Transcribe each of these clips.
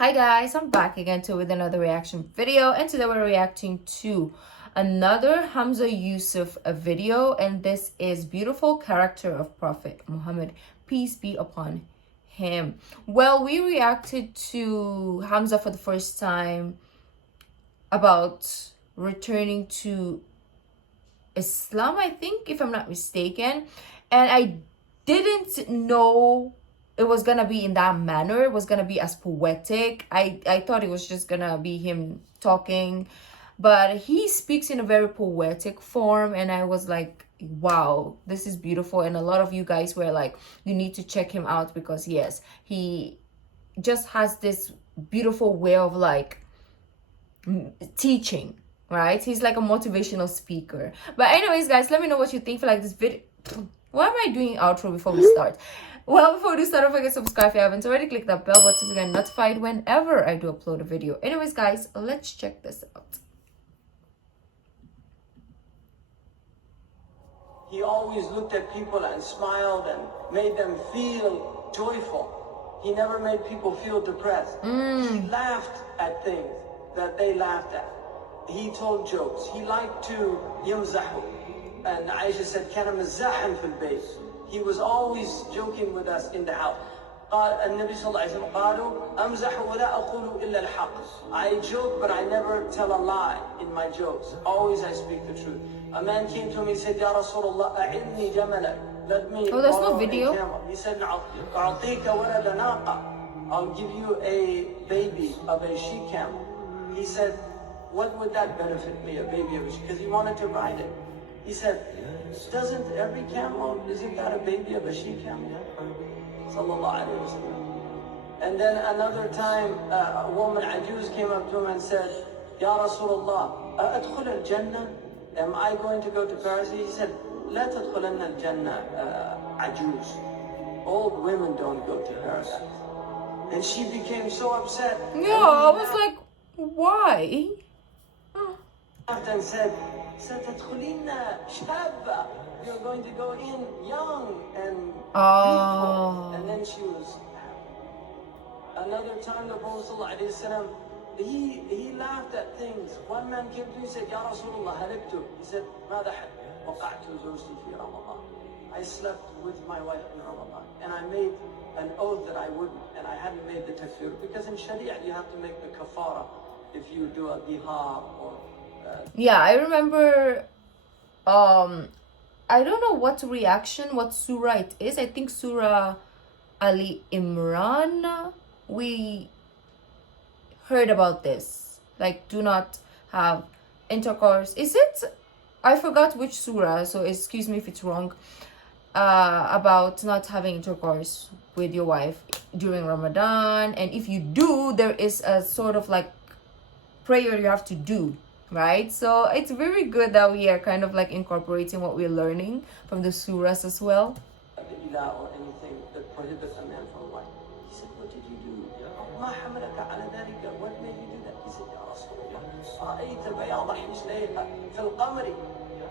Hi guys, I'm back again with another reaction video, and today we're reacting to another Hamza Yusuf video, and this is Beautiful Character of Prophet Muhammad, peace be upon him. Well, we reacted to Hamza for the first time about returning to Islam, I think, if I'm not mistaken, and I didn't know it was gonna be in that manner. It was gonna be as poetic. I thought it was just gonna be him talking, but he speaks in a very poetic form, and I was like, wow, this is beautiful. And a lot of you guys were like, you need to check him out, because yes, he just has this beautiful way of like teaching, right? He's like a motivational speaker. But anyways, guys, let me know what you think for like this video. Why am I doing outro before we start? Well, before we start, don't forget to subscribe if you haven't already. Click that bell button to get notified whenever I do upload a video. Anyways, guys, let's check this out. He always looked at people and smiled and made them feel joyful. He never made people feel depressed. He laughed at things that they laughed at. He told jokes. He liked to yamzahu. And Aisha said, "Kana mazahan fil bayt." He was always joking with us in the house. النبي صلى الله عليه وسلم قالوا أمزح ولا أقول إلا الحق. I joke, but I never tell a lie in my jokes. Always I speak the truth. A man came to me and said, "Ya Rasulullah, أعدني جملك." Let me. Oh, there's no video. He said, "أعطيك ولد ناقة." I'll give you a baby of a she camel. He said, "What would that benefit me, a baby of a she?" Because he wanted to ride it. He said, "Doesn't every camel, isn't that a baby of a she camel?" Sallallahu alayhi wa sallam. And then another time, a woman, Ajuz, came up to him and said, "Ya Rasulullah, أدخل الجنة? Am I going to go to paradise?" He said, "لا تدخلن الجنة عجوز." Old women don't go to paradise. And she became so upset. Yeah, I was like, why? And said, "ستدخلين شابة." You're going to go in young and beautiful. And then she was happy. Another time the Prophet ﷺ, he laughed at things. One man came to him and said, "Ya Rasulullah, halaktu." He said, "ماذا حل? وقعت زوجتي في رمضان." I slept with my wife in Ramadan, and I made an oath that I wouldn't, and I hadn't made the takfir, because in Sharia you have to make the kafara if you do a dihar or yeah, I remember. I don't know what surah it is. I think Surah Ali Imran. We heard about this, like, do not have intercourse. Is it? I forgot which surah, so excuse me if it's wrong. About not having intercourse with your wife during Ramadan, and if you do, there is a sort of like prayer you have to do, right? So it's very good that we are kind of like incorporating what we're learning from the surahs as well. or anything that prohibits a man from wife. He said, "What did you do? ما حملك على ذلك? What made you do that?" He said, "Ya Rasulullah, رأيت بياض حجليها في القمر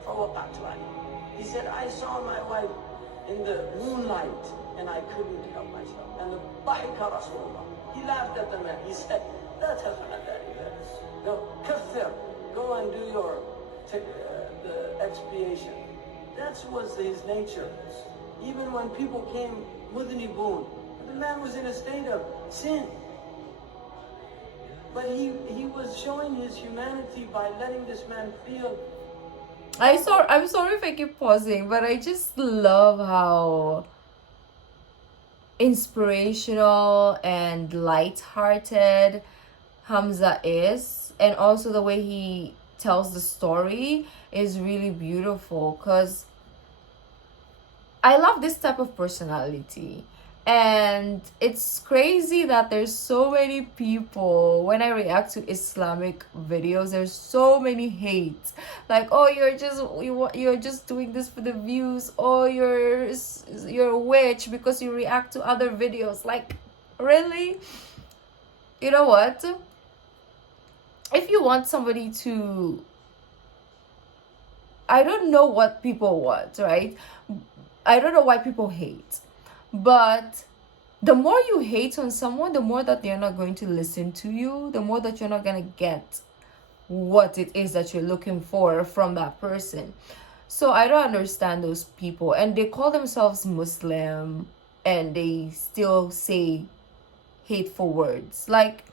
فوقعت عليه." He said, "I saw my wife in the moonlight and I couldn't help myself." And the ضحك رسول الله. He laughed at the man. He said, "لا تفعل ذلك. No, كفر. Go and do your the expiation." That was his nature. Even when people came mudhnibun, the man was in a state of sin. But he was showing his humanity by letting this man feel. I'm sorry if I keep pausing, but I just love how inspirational and light-hearted Hamza is, and also the way he tells the story is really beautiful, because I love this type of personality. And it's crazy that there's so many people, when I react to Islamic videos, there's so many hates, like, "Oh, you're just doing this for the views," "Oh, you're a witch because you react to other videos." Like, really? You know what? If you want somebody to, I don't know what people want, right? I don't know why people hate, but The more you hate on someone, the more that they're not going to listen to you, the more that you're not going to get what it is that you're looking for from that person. So I don't understand those people. And they call themselves Muslim and they still say hateful words. Like,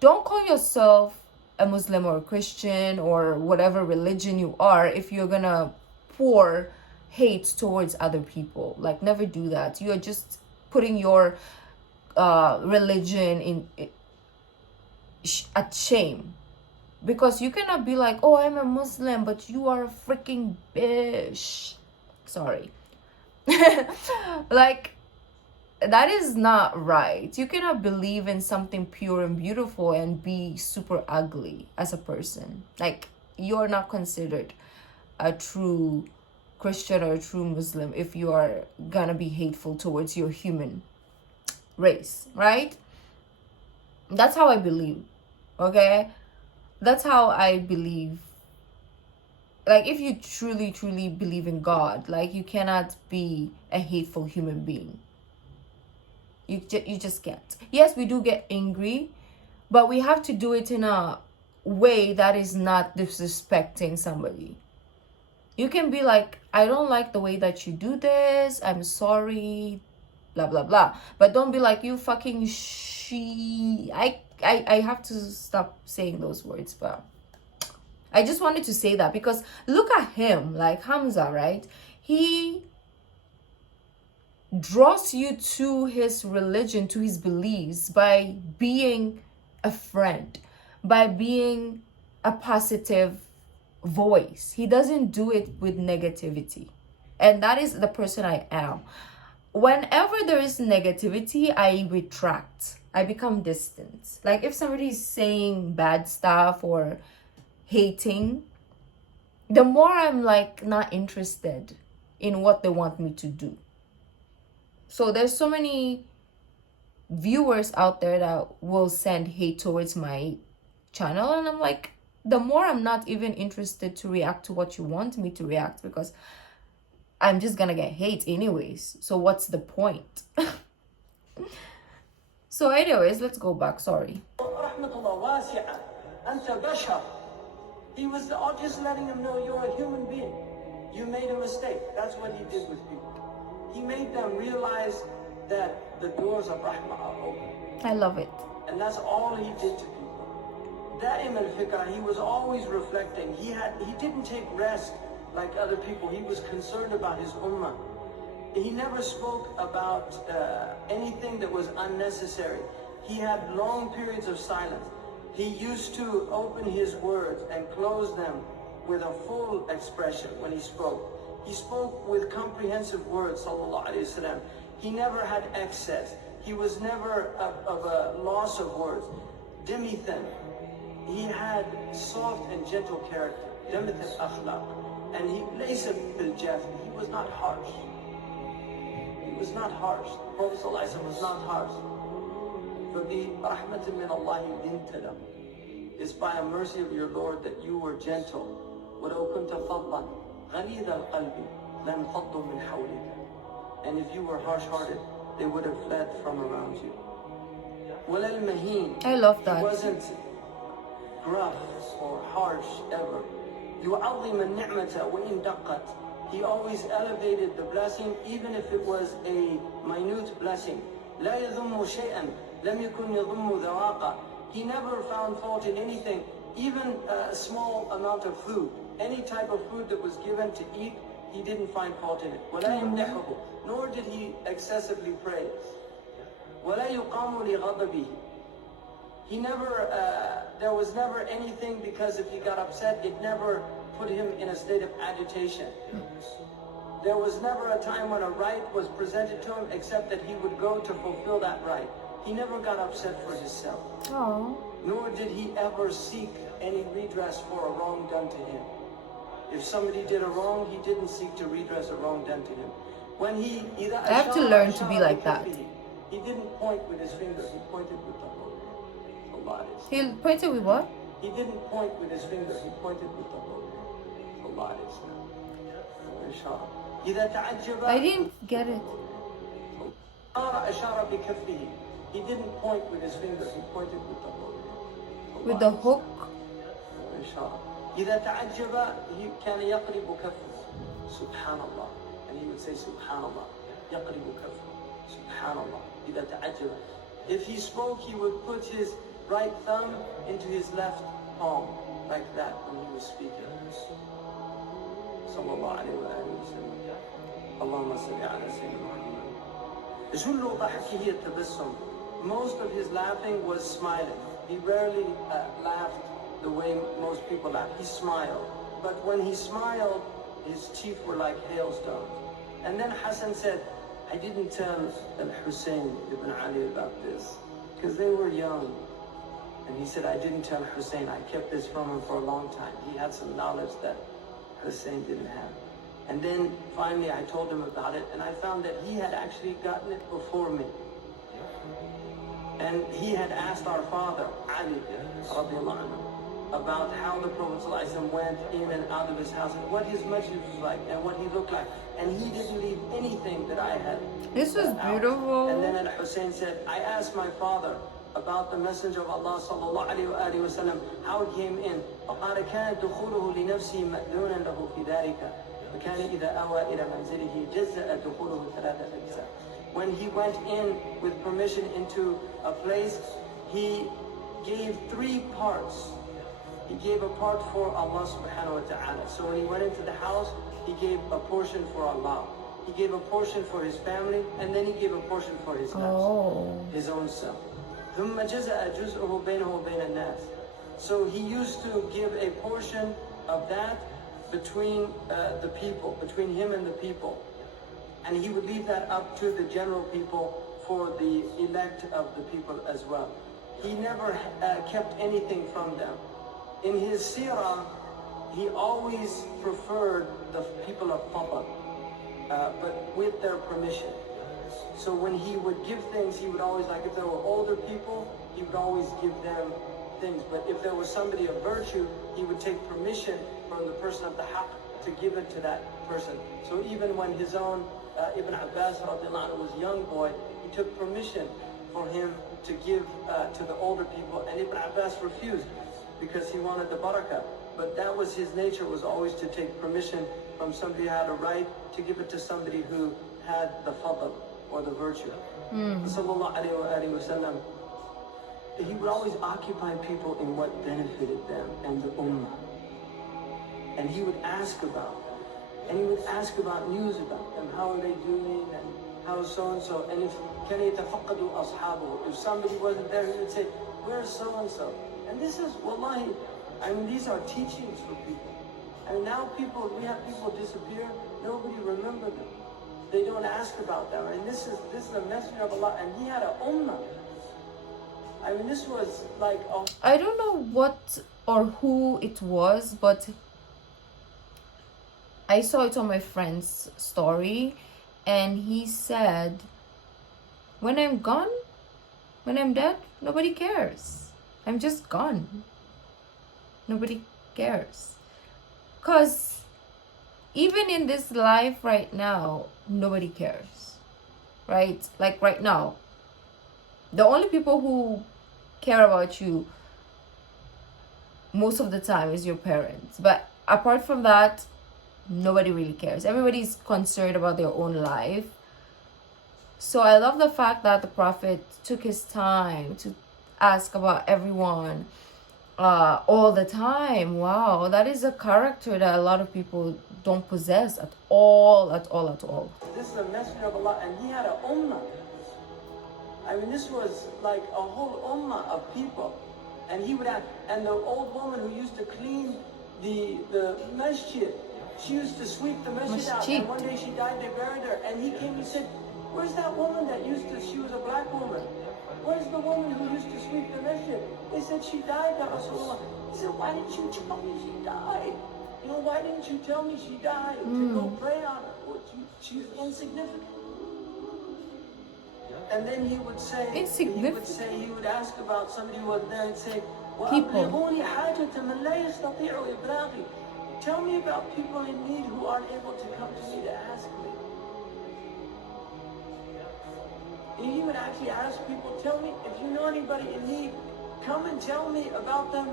don't call yourself a Muslim or a Christian or whatever religion you are if you're gonna pour hate towards other people. Like, never do that. You're just putting your religion at shame. Because you cannot be like, oh, I'm a Muslim, but you are a freaking bitch. Sorry. Like, that is not right. You cannot believe in something pure and beautiful and be super ugly as a person. Like, you're not considered a true Christian or a true Muslim if you are gonna be hateful towards your human race, right? That's how I believe, okay? That's how I believe. Like, if you truly, truly believe in God, like, you cannot be a hateful human being. You just can't. Yes, we do get angry, but we have to do it in a way that is not disrespecting somebody. You can be like, I don't like the way that you do this. I'm sorry, blah, blah, blah. But don't be like, you fucking I have to stop saying those words, but I just wanted to say that because look at him, like Hamza, right? He draws you to his religion, to his beliefs by being a friend, by being a positive voice. He doesn't do it with negativity. And that is the person I am. Whenever there is negativity, I retract. I become distant. Like if somebody is saying bad stuff or hating, the more I'm like not interested in what they want me to do. So there's so many viewers out there that will send hate towards my channel, and I'm like, the more I'm not even interested to react to what you want me to react, because I'm just gonna get hate anyways. So what's the point? So anyways, let's go back. Sorry. He was just letting him know you're a human being. You made a mistake. That's what he did with people. He made them realize that the doors of Rahmah are open. I love it. And that's all he did to people. Da'im al-fikr, he was always reflecting. He didn't take rest like other people. He was concerned about his ummah. He never spoke about anything that was unnecessary. He had long periods of silence. He used to open his words and close them with a full expression when he spoke. He spoke with comprehensive words, sallallahu alayhi wasallam. He never had excess. He was never of a loss of words. Dimithan, he had soft and gentle character. Dimithan akhlaq. And he laysa bil jaf. He was not harsh. He was not harsh. The Prophet sallallahu alayhi wasallam was not harsh. فَبِرَحْمَةٍ مِّنَ اللَّهِ لِنْتَ لَهُ. It's by a mercy of your Lord that you were gentle. وَلَوْ كُنْتَ فَضًّا غَلِيظَ الْقَلْبِ لَانْفَضُّوا مِنْ حَوْلِكَ. And if you were harsh-hearted, they would have fled from around you. وَلَا الْمَهِينَ. I love that. He wasn't gruff or harsh ever. يُعَظِّمَ النِّعْمَةَ وَإِنْ دَقَّتْ. He always elevated the blessing, even if it was a minute blessing. لَا يَذُمُّ شَيْئًا لَمْ يَكُنْ يَذُمُّ ذَوَاقًا. He never found fault in anything, even a small amount of food. Any type of food that was given to eat, he didn't find fault in it. وَلَا يَمْدَحُهُ. Nor did he excessively praise. وَلَا يُقَامُ لِغَضَبِهِ. He never, there was never anything, because if he got upset, it never put him in a state of agitation. There was never a time when a right was presented to him except that he would go to fulfill that right. He never got upset for himself. Oh. Nor did he ever seek any redress for a wrong done to him. If somebody did a wrong, he didn't seek to redress a wrong done to him. When I have to learn to be like that. He didn't point with his finger, he pointed with the hook. Allah is. He pointed with what? He didn't point with his finger, he pointed with the hook. Allah is. I didn't get it. أشار بكفه. He didn't point with his finger, he pointed with the hook. With the hook. إشارة. إذا تعجب كان يقرب كفه. سبحان الله. And he would say سبحان الله. يقرب كفه. سبحان الله. إذا تعجب. If he spoke, he would put his right thumb into his left palm, like that when he was speaking. صلى الله عليه وآله وسلم. اللهم صل على سيدنا محمد. جل ضحكه التبسم. Most of his laughing was smiling. He rarely laughed the way most people laugh. He smiled. But when he smiled, his teeth were like hailstones. And then Hassan said, I didn't tell Al-Hussein ibn Ali about this because they were young. And he said, I didn't tell Hussein. I kept this from him for a long time. He had some knowledge that Hussein didn't have. And then finally I told him about it, and I found that he had actually gotten it before me. And he had asked our father, Ali, radiallahu anhu, about how the Prophet ﷺ went in and out of his house, and what his masjid was like, and what he looked like. And he didn't leave anything that I had. This was beautiful. And then Al-Hussein said, I asked my father about the Messenger of Allah sallallahu alayhi wa sallam, how he came in. فقال كان دخوله لنفسه مأذونا له في ذلك. وكان إذا أوى إلى منزله جزأ دخوله ثلاثة أجزاء. When he went in with permission into a place, he gave 3 parts. He gave a part for Allah subhanahu wa ta'ala. So when he went into the house, he gave a portion for Allah. He gave a portion for his family, and then he gave a portion for his nafs, his own self. ثم جزأ جزءه بينه وبين الناس. So he used to give a portion of that between the people, between him and the people. And he would leave that up to the general people for the elect of the people as well. He never kept anything from them. In his seerah, he always preferred the people of Fadl, but with their permission. So when he would give things, he would always, like if there were older people, he would always give them things. But if there was somebody of virtue, he would take permission from the person of the haqq to give it to that person. So even when his own Ibn Abbas radiallahu anhu was a young boy, he took permission for him to give to the older people, and Ibn Abbas refused because he wanted the barakah. But that was his nature, was always to take permission from somebody who had a right to give it to somebody who had the fadl or the virtue. Sallallahu alayhi wa sallam, he would always occupy people in what benefited them and the ummah. And he would ask about them. And he would ask about news about them. How are they doing? And how so-and-so? And if كان يتفقد أصحابه, if somebody wasn't there, he would say, where's so-and-so? And this is, wallahi, I mean, these are teachings for people. And now we have people disappear, nobody remembers them. They don't ask about them. And this is the messenger of Allah, and he had an ummah. I mean, this was like I don't know what or who it was, but I saw it on my friend's story, and he said, when I'm gone, when I'm dead, nobody cares. I'm just gone. Nobody cares. Because even in this life right now, nobody cares. Right? Like right now, the only people who care about you most of the time is your parents. But apart from that, nobody really cares. Everybody's concerned about their own life. So I love the fact that the Prophet took his time to ask about everyone all the time. Wow, that is a character that a lot of people don't possess at all. This is a messenger of Allah, and he had an ummah. I mean, this was like a whole ummah of people. And he would have, and the old woman who used to clean the masjid, she used to sweep the masjid out. And one day she died, they buried her. And he came and said, where's that woman that she was a black woman? Where's the woman who used to sweep the masjid? They said she died, Ya Rasulullah. He said, why didn't you tell me she died? You know, why didn't you tell me she died? To go pray on her. Well, she's insignificant. And then he would say, he would ask about somebody who was there and say, tell me about people in need who aren't able to come to me to ask me. He would actually ask people, tell me, if you know anybody in need, come and tell me about them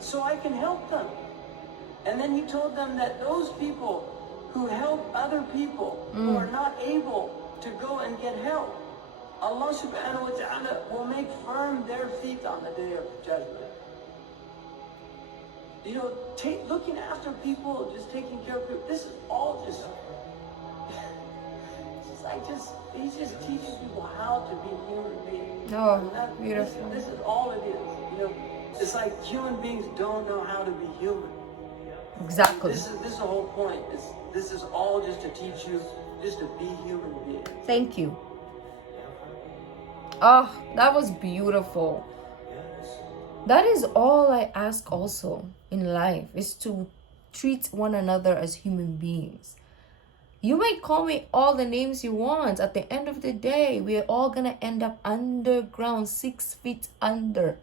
so I can help them. And then he told them that those people who help other people who are not able to go and get help, Allah subhanahu wa ta'ala will make firm their feet on the day of judgment. You know, looking after people, just taking care of people, this is all just he just teaches people how to be human beings. Oh, beautiful. This is all it is. You know, it's like human beings don't know how to be human. Exactly. This is the whole point. This is all just to teach you just to be human beings. Thank you. Oh, that was beautiful. That is all I ask also in life, is to treat one another as human beings. You might call me all the names you want. At the end of the day, we're all gonna end up underground, 6 feet under.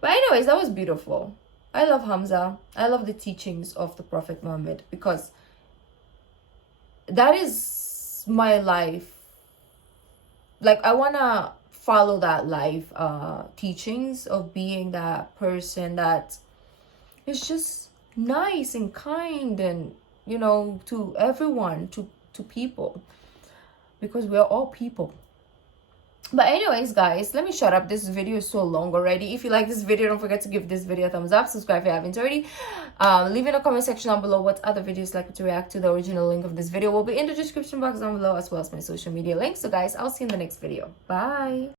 But anyways, that was beautiful. I love Hamza. I love the teachings of the Prophet Muhammad, because that is my life. Like, I wanna follow that life teachings of being that person that is just nice and kind, and you know, to everyone, to people, because we're all people. But anyways, guys, let me shut up. This video is so long already. If you like this video, don't forget to give this video a thumbs up, subscribe if you haven't already. Leave in the comment section down below what other videos you'd like me to react to. The original link of this video will be in the description box down below, as well as my social media links. So guys, I'll see you in the next video. Bye.